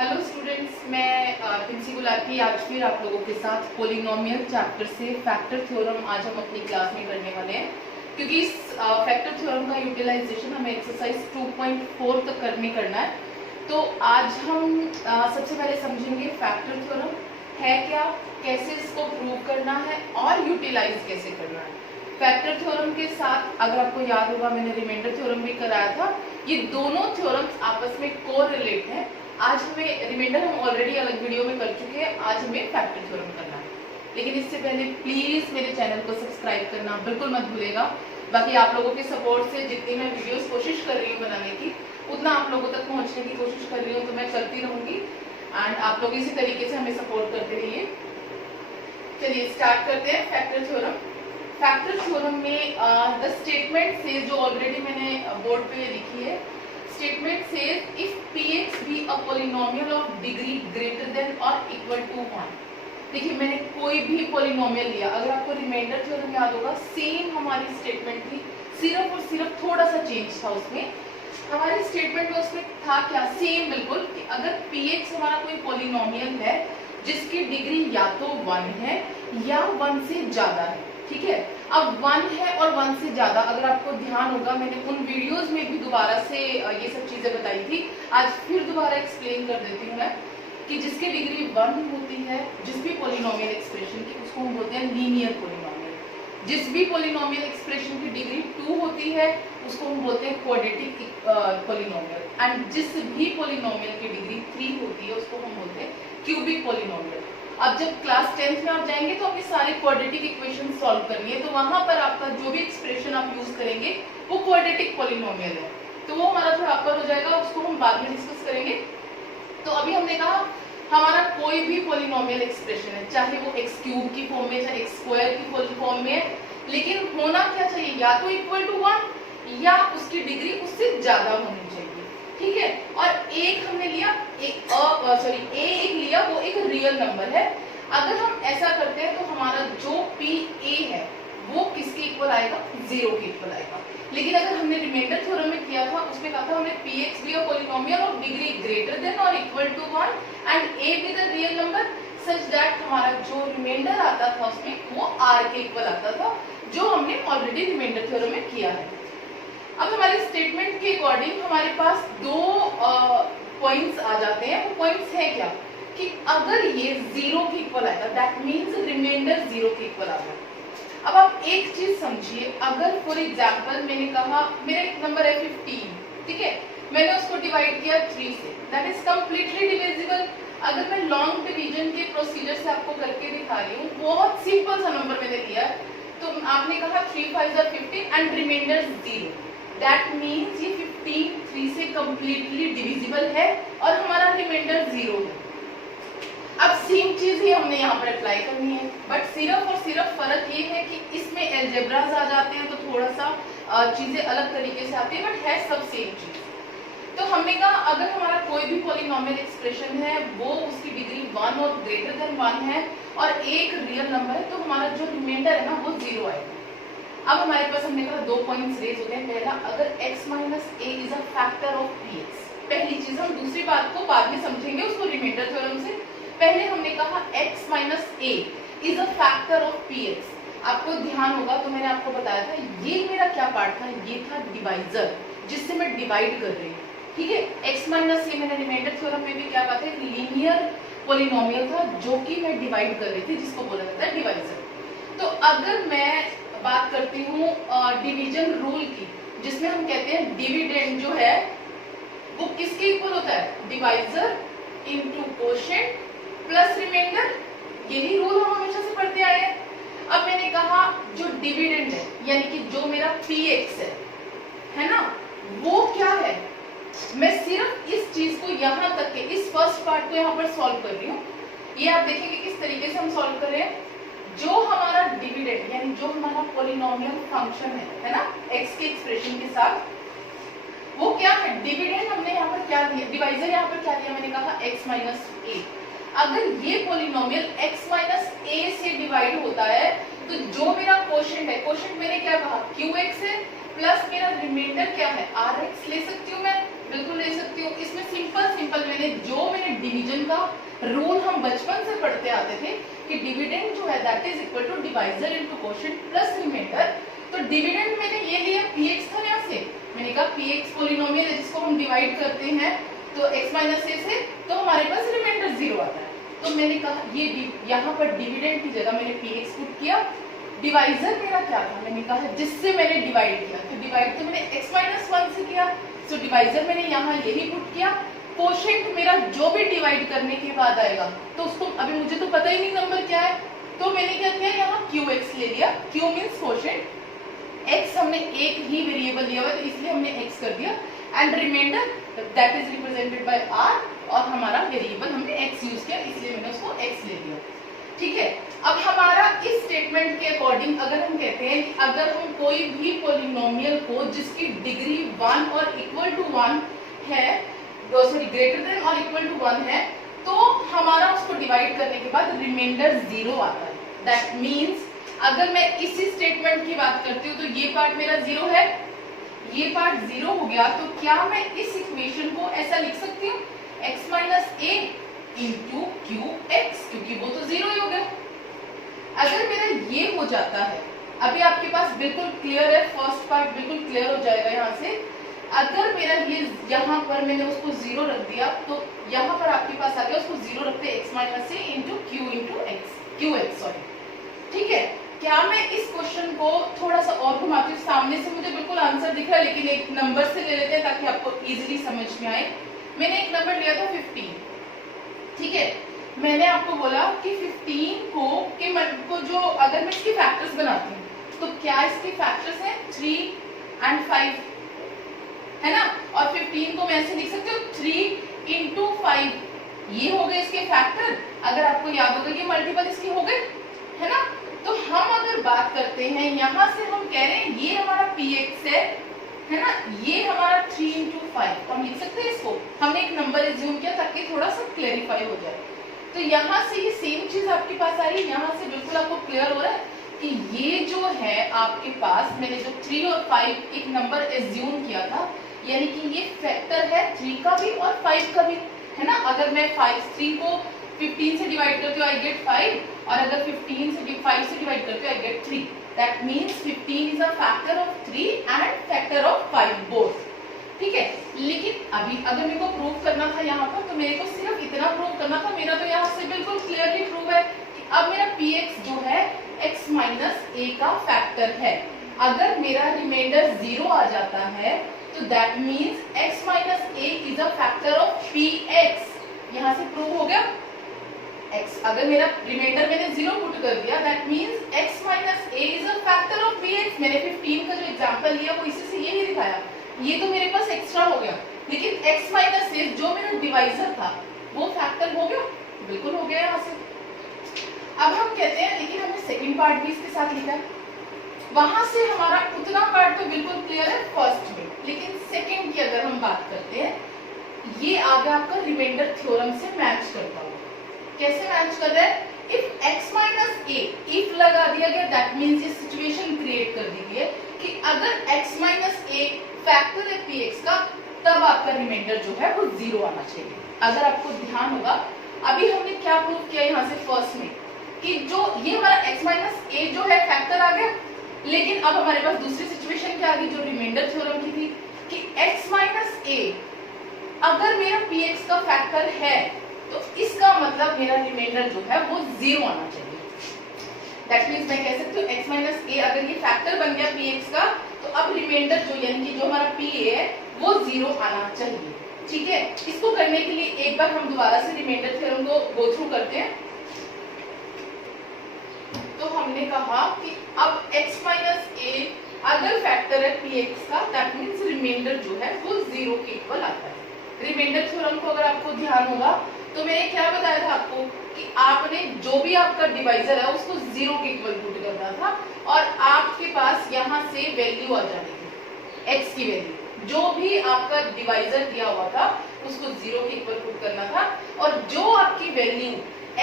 Hello students, मैं प्रिंसी गुलाटी आज फिर आप लोगों के साथ पोलिनोमियल चैप्टर से फैक्टर थ्योरम आज हम अपनी क्लास में करने वाले हैं, क्योंकि इस फैक्टर थ्योरम का यूटिलाइजेशन हमें एक्सरसाइज 2.4 तक करना है। तो आज हम सबसे पहले समझेंगे फैक्टर थ्योरम है क्या, कैसे इसको प्रूव करना है और यूटिलाइज कैसे करना है। फैक्टर थ्योरम के साथ अगर आपको याद होगा मैंने रिमाइंडर थ्योरम भी कराया था। ये दोनों थ्योरम्स आपस में कोरिलेट हैं। आज हमें रिमाइंडर हम ऑलरेडी अलग वीडियो में कर चुके हैं, आज हमें फैक्टर थ्योरम करना है। लेकिन इससे पहले प्लीज मेरे चैनल को सब्सक्राइब करना बिल्कुल मत भूलेगा। बाकी आप लोगों के सपोर्ट से जितनी मैं वीडियोस कोशिश कर रही हूँ बनाने की, उतना आप लोगों तक पहुँचने की कोशिश कर रही हूँ, तो मैं करती रहूंगी एंड आप लोग इसी तरीके से हमें सपोर्ट करते रहिए। चलिए स्टार्ट करते हैं फैक्टर थ्योरम। फैक्टर थ्योरम में द स्टेटमेंट से जो ऑलरेडी मैंने बोर्ड पे लिखी है, statement says if px be a polynomial of degree greater than or equal to 1। देखिए मैंने कोई भी पोलिनोमियल लिया, अगर आपको रिमाइंडर थ्योरम याद होगा सेम हमारी स्टेटमेंट थी, सिर्फ और सिर्फ थोड़ा सा चेंज था उसमें। हमारी स्टेटमेंट में उसमें था क्या, सेम बिल्कुल, कि अगर px हमारा कोई पोलिनोमियल है जिसकी डिग्री या तो 1 है या 1 से ज्यादा है, ठीक है। अब 1 है और 1 से ज्यादा, अगर आपको ध्यान होगा मैंने उन वीडियोस में भी दोबारा से ये सब चीजें बताई थी, आज फिर दोबारा एक्सप्लेन कर देती हूँ मैं कि जिसकी डिग्री 1 होती है जिस भी पोलिनोमियल एक्सप्रेशन की, उसको हम बोलते हैं लीनियर पोलिनोमियल। जिस भी पोलिनोमियल एक्सप्रेशन की डिग्री 2 होती है उसको हम बोलते हैं क्वाड्रेटिक पोलिनोमियल, एंड जिस भी पोलिनोमियल की डिग्री 3 होती है उसको हम बोलते हैं क्यूबिक पोलिनोमियल। अब जब क्लास 10th में आप जाएंगे तो आपकी सारे क्वाड्रेटिक इक्वेशन सॉल्व करनी है, तो वहां पर आपका जो भी एक्सप्रेशन आप यूज करेंगे वो क्वाड्रेटिक पोलिनोमियल है, तो वो हमारा थोड़ा अपर हो जाएगा, उसको हम बाद में डिस्कस करेंगे। तो अभी हमने कहा हमारा कोई भी पोलिनोमियल एक्सप्रेशन है, चाहे वो x क्यूब की फॉर्म में चाहे x स्क्वायर की फॉर्म में है, लेकिन होना क्या चाहिए, या तो इक्वल टू 1 या उसकी डिग्री उससे ज्यादा होनी चाहिए, ठीक है। और एक हमने लिया ए एक लिया, वो एक रियल नंबर है। अगर हम ऐसा करते हैं तो हमारा जो पी ए है वो किसके इक्वल आएगा, 0 के इक्वल आएगा। लेकिन अगर हमने रिमाइंडर थ्योरम में किया था, उसमें कहा था हमने P x be a polynomial of degree greater than और equal to 1 and A B the real number such that हमारा जो रिमाइंडर आता था उसमें वो आर के इक्वल आता था, जो हमने ऑलरेडी रिमाइंडर थ्योरम में किया है। अब हमारे स्टेटमेंट के अकॉर्डिंग हमारे पास दो पॉइंट्स आ जाते हैं। वो पॉइंट्स है क्या कि अगर ये 0 के इक्वल आएगा दैट मींस रिमाइंडर 0 के इक्वल आ गया। अब आप एक चीज समझिए, अगर फॉर एग्जांपल मैंने कहा मेरा एक नंबर है 15, ठीक है, मैंने उसको डिवाइड किया 3 से, दैट इज कंप्लीटली डिविजिबल। अगर मैं लॉन्ग डिवीजन के प्रोसीजर से आपको करके दिखा रही हूँ, बहुत सिंपल सा नंबर मैंने लिया, तो आपने कहा 3 5 15 एंड रिमाइंडर 0, दैट मीन्स ये 15 3 से कंप्लीटली डिविजिबल है और हमारा रिमाइंडर 0 है। अब सेम चीज ही हमने यहाँ पर अप्लाई करनी है, बट सिर्फ और सिर्फ फर्क ये है कि इसमें एल्जेब्रास आ जाते हैं तो थोड़ा सा चीजें अलग तरीके से आती है, बट है सब सेम चीज। तो हमने कहा अगर हमारा कोई भी पोलिनोमियल एक्सप्रेशन है वो उसकी डिग्री 1 और ग्रेटर देन 1 है और एक रियल नंबर है, तो हमारा जो रिमाइंडर है ना वो 0 आएगा। अब हमारे पास हमने कहा 2 पॉइंट्स रेज होते हैं। पहला, अगर x minus A is a factor of px, पहली चीज। हम दूसरी बात को बाद में समझेंगे, उसको रिमाइंडर थ्योरम से। पहले हमने कहा x minus A is a factor of px। आपको ध्यान होगा तो मैंने आपको बताया था ये मेरा क्या पार्ट था, ये था डिवाइजर जिससे मैं डिवाइड कर रही हूँ, ठीक है। x माइनस ए मैंने रिमाइंडर थ्योरम में भी क्या कहा था, एक लीनियर पोलिनोमियल था जो कि मैं डिवाइड कर रही थी, जिसको बोला जाता है डिवाइजर। तो अगर मैं बात करती हूँ डिवीजन रूल की, जिसमें हम कहते हैं डिविडेंड जो है वो किसके इक्वल होता है, divisor into quotient plus remainder. यही रूल हम हमेशा से पढ़ते आए हैं। अब मैंने कहा जो डिविडेंड है यानी कि जो मेरा px है ना, वो क्या है, मैं सिर्फ इस चीज को यहाँ तक के इस फर्स्ट पार्ट को यहाँ पर सॉल्व कर रही हूँ। ये आप देखेंगे किस तरीके से हम सॉल्व कर रहे हैं। जो हमारा डिविडेंड यानी जो हमारा पोलिनोमियल फंक्शन है ना, x के एक्सप्रेशन के साथ, वो क्या है, डिविडेंड हमने यहाँ पर क्या दिया, डिवाइजर यहाँ पर क्या दिया, मैंने कहा x माइनस ए। अगर ये पोलिनोमियल x माइनस ए से डिवाइड होता है तो जो मेरा कोशेंट है, कोशेंट मैंने क्या कहा qx है, प्लस मेरा रिमाइंडर क्या है rx। ले सकती हूँ मैं, बिल्कुल ले सकती हूँ। इसमें सिंपल मैंने डिवीजन का रूल हम बचपन से पढ़ते आते थे कि डिविडेंड जो है that is equal to divisor into quotient plus remainder. तो डिविडेंड मैंने ये लिया px था, यहाँ से मैंने कहा px पॉलिनोमियल है जिसको हम डिवाइड करते हैं तो x माइनस a से, तो हमारे पास रिमाइंडर 0 आता है। तो मैंने कहा ये यहाँ पर डिविडेंड की जगह मैंने px पुट किया। डिवाइजर मेरा क्या था, मैंने कहा जिससे मैंने डिवाइड किया, तो डिवाइड तो मैंने x माइनस 1 से किया, सो डिवाइजर मैंने यहाँ यही पुट किया। क्वोशिएंट मेरा जो भी डिवाइड करने के बाद आएगा तो उसको अभी मुझे तो पता ही नहीं नंबर क्या है, तो मैंने क्या किया यहाँ qx ले लिया। q मींस क्वोशिएंट, x हमने एक ही वेरिएबल लिया हुआ है तो इसलिए हमने x कर दिया, and remainder that is represented by r, और हमारा वेरिएबल हमने x यूज किया इसलिए मैंने उसको x ले लिया। ठीक है, अब हमारा इस स्टेटमेंट के अकॉर्डिंग अगर हम कहते हैं कि अगर हम कोई भी पॉलिनोमियल को जिसकी डिग्री 1 और इक्वल टू 1 है, सॉरी ग्रेटर देन और इक्वल टू 1 है, तो हमारा उसको डिवाइड करने के बाद रिमाइंडर 0 आता है। दैट मींस अगर मैं इसी स्टेटमेंट की बात करती हूँ तो ये पार्ट मेरा 0 है, ये पार्ट 0 हो गया, तो क्या मैं इस इक्वेशन को ऐसा लिख सकती हूँ x minus a into qx, क्योंकि वो तो 0 ही हो गया। अगर मेरा ये हो जाता है, अभी आपके पास बिल्कुल क्लियर है, फर्स्ट पार्ट बिल्कुल क्लियर हो जाएगा यहाँ से। अगर मेरा ये यहाँ पर मैंने उसको 0 रख दिया तो यहाँ पर आपके पास आ गया उसको 0 रखते x minus a into q into qx, sorry. ठीक है, क्या मैं इस क्वेश्चन को थोड़ा सा और घुमाती हूँ, सामने से मुझे बिल्कुल आंसर दिख रहा है लेकिन एक नंबर से ले लेते हैं ताकि आपको इजीली समझ में आए। मैंने एक नंबर लिया था 15, ठीक है, मैंने आपको बोला कि 15 को जो अगर मैं इसके फैक्टर्स बनाती हूँ तो क्या इसके फैक्टर्स हैं 3 and 5, है ना, और 15 को मैं ऐसे लिख सकती हूँ 3 into 5, ये हो गए इसके फैक्टर। अगर आपको याद होगा ये मल्टीपल इसके हो गए, है ना। तो हम अगर बात करते हैं यहाँ से हम कह रहे हैं ये हमारा px है ना, ये हमारा 3 into 5, तो हम लिख सकते हैं इसको, हमने एक नंबर एज्यूम किया ताकि थोड़ा सा क्लेरिफाई हो जाए। तो यहाँ से ये सेम चीज आपके पास आ रही है, यहाँ से बिल्कुल आपको क्लियर हो रहा है कि ये जो है आपके पास मैंने जो 3 और 5 एक नंबर एज्यूम किया था, यानी कि ये फैक्टर है 3 का भी और 5 का भी, है ना। अगर मैं 3 को 15 से डिवाइड करती हूँ आई गेट 5, और अगर 15 से 5 से डिवाइड करती हूँ I get 3। That means 15 is a factor of 3 and factor of 5 both. ठीक है, लेकिन अभी अगर मेरे को प्रूव करना था यहाँ पर तो मेरे को सिर्फ इतना प्रूव करना था, मेरा तो यहाँ से बिल्कुल क्लियरली प्रूव है कि अब मेरा px जो है x माइनस a का फैक्टर है। अगर मेरा रिमाइंडर 0 आ जाता है तो that means x minus a is a factor of px। यहाँ से प्रूव हो गया x, अगर मेरा रिमाइंडर मैंने 0 पुट कर दिया that means x minus a is a factor of px। मैंने 15 का जो एग्जांपल लिया वो इसी से यही दिखाया, ये तो मेरे पास एक्स्ट्रा हो गया, लेकिन x माइनस a जो मेरा डिवाइजर था वो फैक्टर हो गया, बिल्कुल हो गया यहाँ से। अब हम कहते हैं लेकिन हमने सेकंड पार्ट भी इसके साथ लिखा है, वहां से हमारा उतना पार्ट तो बिल्कुल क्लियर है फर्स्ट में, लेकिन सेकंड की अगर हम बात करते हैं, ये आगे आपका रिमाइंडर थ्योरम से मैच करता है। कैसे मैच कर रहा है, if x minus a, if लगा दिया गया दैट मींस ये सिचुएशन क्रिएट कर दी गई है कि अगर x माइनस a फैक्टर है px का, तब आपका रिमाइंडर जो है वो 0 आना चाहिए। अगर आपको ध्यान होगा अभी हमने क्या प्रूव किया यहाँ से फर्स्ट में कि जो ये हमारा x माइनस a जो है फैक्टर आ गया, लेकिन अब हमारे पास दूसरी सिचुएशन क्या आ गई जो रिमाइंडर थ्योरम की थी कि x माइनस a अगर मेरा px का फैक्टर है तो इसका मतलब मेरा रिमाइंडर जो है वो 0 आना चाहिए। दैट मींस मैं कह सकती हूँ x माइनस a अगर ये फैक्टर बन गया px का, तो अब रिमाइंडर जो यानी कि जो हमारा pa है वो 0 आना चाहिए। ठीक है, इसको करने के लिए एक बार हम दोबारा से रिमाइंडर थ्योरम को गो थ्रू करते हैं। तो हमने कहा कि अब x माइनस a अगर फैक्टर है px का, दैट मींस रिमाइंडर जो है वो 0 के इक्वल आता है। रिमाइंडर थ्योरम को अगर आपको ध्यान होगा तो मैंने क्या बताया था आपको कि आपने जो भी आपका डिवाइजर है उसको 0 के इक्वल पुट करना था, और आपके पास यहाँ से वैल्यू आ जानी थी x की वैल्यू, जो भी आपका डिवाइजर दिया हुआ था उसको 0 के इक्वल पुट करना था, और जो आपकी वैल्यू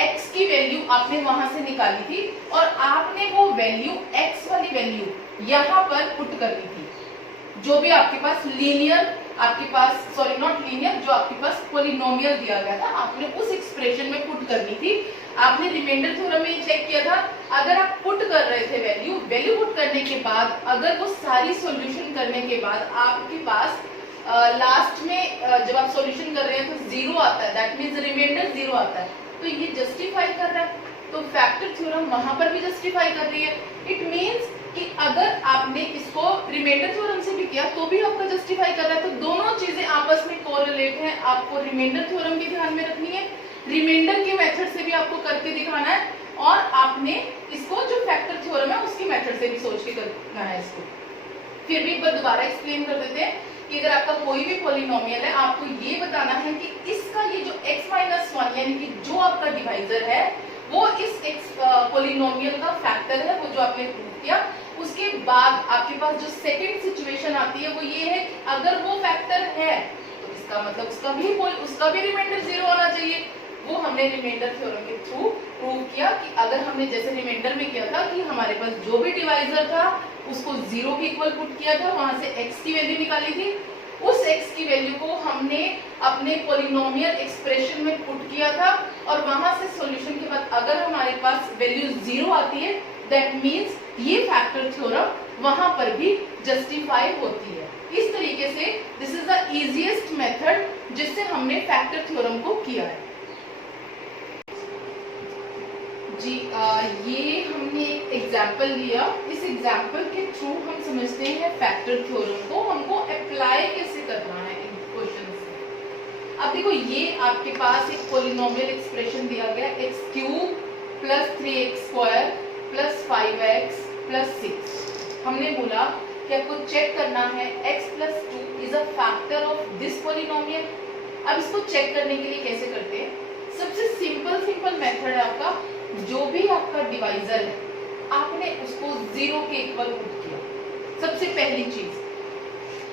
x की वैल्यू आपने वहां से निकाली थी और आपने वो वैल्यू x वाली वैल्यू यहाँ पर पुट करनी थी। जो भी आपके पास लीनियर आपके पास, सॉरी नॉट लीनियर, जो आपके पास पॉलिनोमियल दिया गया था, आपने उस एक्सप्रेशन में पुट करनी थी। आपने रिमाइंडर थ्योरम में चेक किया था, अगर आप पुट कर रहे थे वैल्यू पुट करने के बाद अगर वो सारी सॉल्यूशन करने के बाद आपके पास लास्ट में जब आप सॉल्यूशन कर रहे हैं तो जीरो आता है, दैट मीन्स रिमाइंडर जीरो आता है, तो ये जस्टिफाई कर रहा है। तो फैक्टर थ्योरम वहां पर भी जस्टिफाई कर रही है। इट मीन्स कि अगर आपने इसको रिमाइंडर थ्योरम से भी किया तो भी आपका जस्टिफाई कर रहा है। तो दोनों चीजें आपस में कोरिलेट है। आपको रिमाइंडर थ्योरम भी ध्यान में रखनी है, रिमाइंडर के मेथड से भी आपको करके दिखाना है, और आपने इसको जो फैक्टर थ्योरम है उसके मेथड से भी सोच के करना है इसको। फिर भी एक बार दोबारा एक्सप्लेन कर देते हैं कि अगर आपका कोई भी पॉलिनोमियल है, आपको ये बताना है कि इसका ये जो x-1 यानी कि जो आपका डिवाइजर है वो इस पॉलिनोमियल का फैक्टर है, वो जो आपने प्रूव किया। उसके बाद आपके पास जो सेकंड सिचुएशन आती है वो ये है कि अगर वो फैक्टर है तो इसका मतलब उसका भी रिमाइंडर जीरो होना चाहिए। वो हमने रिमाइंडर थ्योरम के थ्रू प्रूव किया कि अगर हमने जैसे रिमाइंडर में किया था कि हमारे पास जो भी डिवाइजर था उसको जीरो के इक्वल पुट किया था, वहां से x की वैल्यू निकाली थी, उस x की वैल्यू को हमने अपने पॉलिनोमियल एक्सप्रेशन में पुट किया था, और वहां से सॉल्यूशन के बाद अगर हमारे पास वैल्यू जीरो आती है, दैट मीन्स ये फैक्टर थ्योरम वहां पर भी जस्टिफाई होती है। इस तरीके से this is the easiest method जिससे हमने फैक्टर थ्योरम को किया है। जी ये हमने एक एग्जाम्पल लिया, इस एग्जाम्पल के थ्रू हम समझते हैं फैक्टर थ्योरम को, हमको अप्लाई कैसे करना है इन क्वेश्चन से। अब देखो ये आपके पास एक पॉलिनोमियल एक्सप्रेशन दिया गया x³ plus 3x² plus 5x plus 6। हमने बोला कि आपको चेक करना है x plus 2 is a factor of this polynomial. अब इसको चेक करने के लिए कैसे करते हैं, सबसे सिंपल मेथड है आपका, जो भी आपका डिवाइजर है आपने उसको जीरो के इक्वल पुट किया। सबसे पहली चीज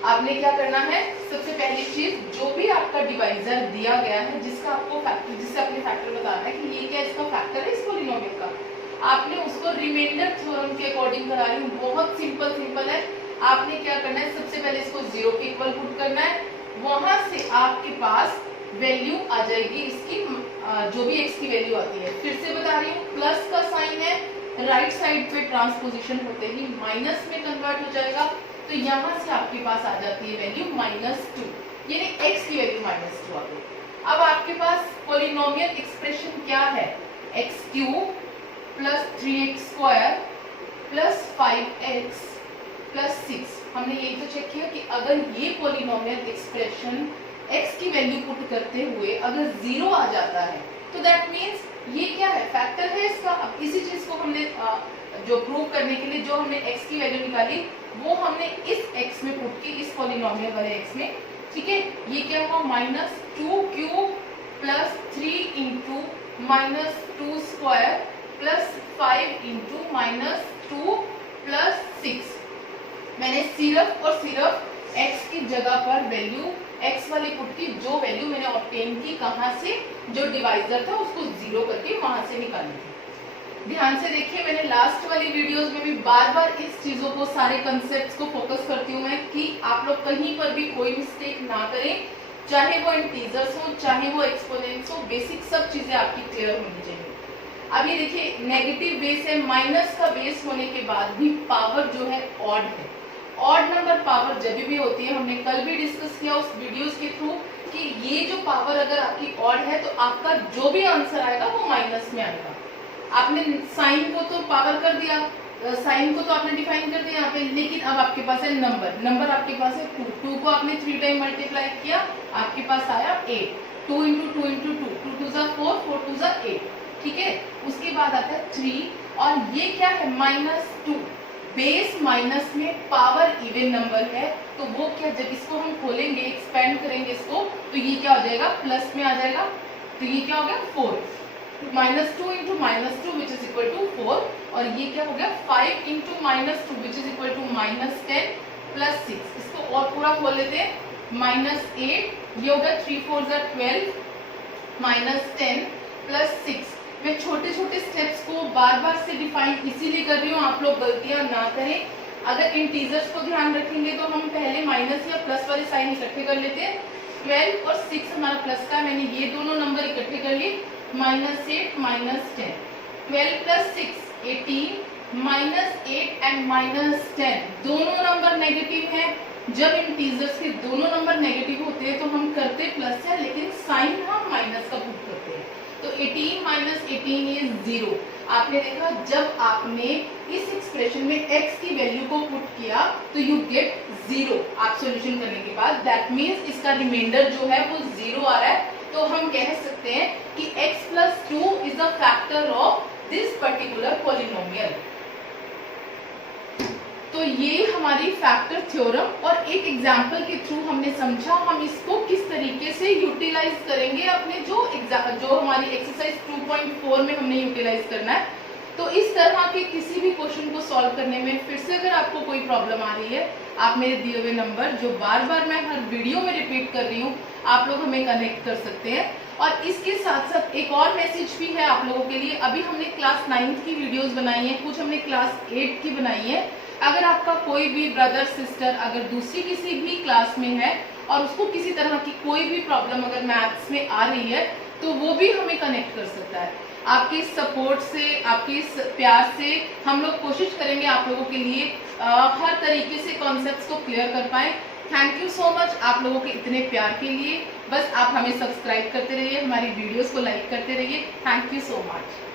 आपने क्या करना है, सबसे पहली चीज जो भी आपका डिवाइजर दिया गया है जिसका आपको फैक्टर, जिससे आपने फैक्टर बताना है कि ये क्या इसका फैक्टर है इस पॉलिनोमियल का, आपने उसको रिमाइंडर थ्योरम के अकॉर्डिंग करा रही हूँ। बहुत सिंपल है। आपने क्या करना है, सबसे पहले इसको जीरो के इक्वल पुट करना है, वहां से आपके पास वैल्यू आ जाएगी इसकी, जो भी x की वैल्यू आती है। फिर से बता रही हूँ, प्लस का साइन है, राइट साइड पे ट्रांसपोजिशन होते ही माइनस में कन्वर्ट हो जाएगा, तो यहाँ से आपके पास आ जाती है वैल्यू -2, यानी x की वैल्यू -2 आ गई। अब आपके पास पॉलिनोमियल एक्सप्रेशन क्या है, x³ plus 3x² plus 5x plus 6। हमने यही तो चेक किया कि अगर ये पॉलिनोमियल एक्सप्रेशन x की वैल्यू पुट करते हुए अगर जीरो आ जाता है तो दैट मीन्स ये क्या है, फैक्टर है इसका। अब इसी चीज को हमने जो प्रूव करने के लिए जो हमने x की वैल्यू निकाली वो हमने इस x में पुट की, इस पॉलिनोमियल वाले x में, ठीक है। ये क्या हुआ, -2³ plus 3 into -2² plus 5 into -2 plus 6। मैंने सिर्फ और सिर्फ x की जगह पर वैल्यू x वाली पुट की, जो वैल्यू मैंने ऑब्टेन की कहां से, जो डिवाइजर था उसको जीरो करके वहां से निकाली थी। ध्यान से देखिए, मैंने लास्ट वाली वीडियोस में भी बार इस चीजों को, सारे कंसेप्ट्स को फोकस करती हूँ मैं कि आप लोग कहीं पर भी कोई मिस्टेक ना करें, चाहे वो इंटीजर्स हो चाहे वो एक्सपोनेंट्स हो, बेसिक सब चीजें आपकी क्लियर होनी चाहिए। अभी देखिए नेगेटिव बेस है, माइनस का बेस होने के बाद भी पावर जो है ऑड है। ऑड नंबर पावर जब भी होती है, हमने कल भी डिस्कस किया उस वीडियोस के थ्रू कि ये जो पावर अगर आपकी ऑड है तो आपका जो भी आंसर आएगा वो माइनस में आएगा। आपने साइन को तो पावर कर दिया, साइन को तो आपने डिफाइन कर दिया यहाँ पे, लेकिन अब आपके पास है नंबर आपके पास है 2 को आपने 3 टाइम मल्टीप्लाई किया, आपके पास आया 8, 2 इंटू 2 इंटू 2, 2 2 जा 4, 4 2 जा 8, ठीक है। उसके बाद आता है 3 और ये क्या है -2, बेस माइनस में पावर इवन नंबर है, तो वो क्या, जब इसको हम खोलेंगे एक्सपेंड करेंगे इसको तो ये क्या हो जाएगा, प्लस में आ जाएगा, तो ये क्या हो गया 4, -2 into -2 which is equal to 4, और ये क्या हो गया 5 into -2 which is equal to -10 plus 6। इसको और पूरा खोल लेते हैं, -8, ये हो गया 3 4 जा 12, -10 प्लस 6। मैं छोटे छोटे स्टेप्स को बार से डिफाइन इसीलिए कर रही हूँ, आप लोग गलतियां ना करें। अगर इंटीजर्स को ध्यान रखेंगे तो हम पहले माइनस या प्लस वाले साइन इकट्ठे कर लेते हैं। 12 और 6 हमारा प्लस का, मैंने ये दोनों नंबर इकट्ठे कर लिए, -8 -10। 12 + 6 18, -8 एंड -10 दोनों नंबर नेगेटिव हैं। जब इंटीजर्स के दोनों नंबर नेगेटिव होते हैं तो हम करते प्लस है, लेकिन साइन हम माइनस का पुट करते हैं। तो 18 - 18 इज 0। आपने देखा जब आपने इस एक्सप्रेशन में x की वैल्यू को पुट किया तो यू गेट 0 आप सॉल्यूशन करने के बाद। दैट मीन्स इसका रिमाइंडर जो है वो 0 आ रहा है। तो हम कह सकते हैं कि x + 2 is the factor of this particular polynomial. तो ये हमारी फैक्टर थ्योरम और एक एग्जाम्पल के थ्रू हमने समझा हम इसको किस तरीके से यूटिलाइज करेंगे अपने जो हमारी एक्सरसाइज 2.4 में हमने यूटिलाइज करना है। तो इस तरह के किसी भी क्वेश्चन को सॉल्व करने में फिर से अगर आपको कोई प्रॉब्लम आ रही है, आप मेरे दिए हुए नंबर जो बार बार मैं हर वीडियो में रिपीट कर रही हूँ, आप लोग हमें कनेक्ट कर सकते हैं। और इसके साथ साथ एक और मैसेज भी है आप लोगों के लिए। अभी हमने क्लास 9th की वीडियोस बनाई है, कुछ हमने क्लास 8 की बनाई है। अगर आपका कोई भी ब्रदर सिस्टर अगर दूसरी किसी भी क्लास में है और उसको किसी तरह की कोई भी प्रॉब्लम अगर मैथ्स में आ रही है तो वो भी हमें कनेक्ट कर सकता है। आपके सपोर्ट से, आपके प्यार से हम लोग कोशिश करेंगे आप लोगों के लिए हर तरीके से कॉन्सेप्ट्स को क्लियर कर पाए। थैंक यू सो मच आप लोगों के इतने प्यार के लिए। बस आप हमें सब्सक्राइब करते रहिए, हमारी वीडियोस को लाइक करते रहिए। Thank you so much.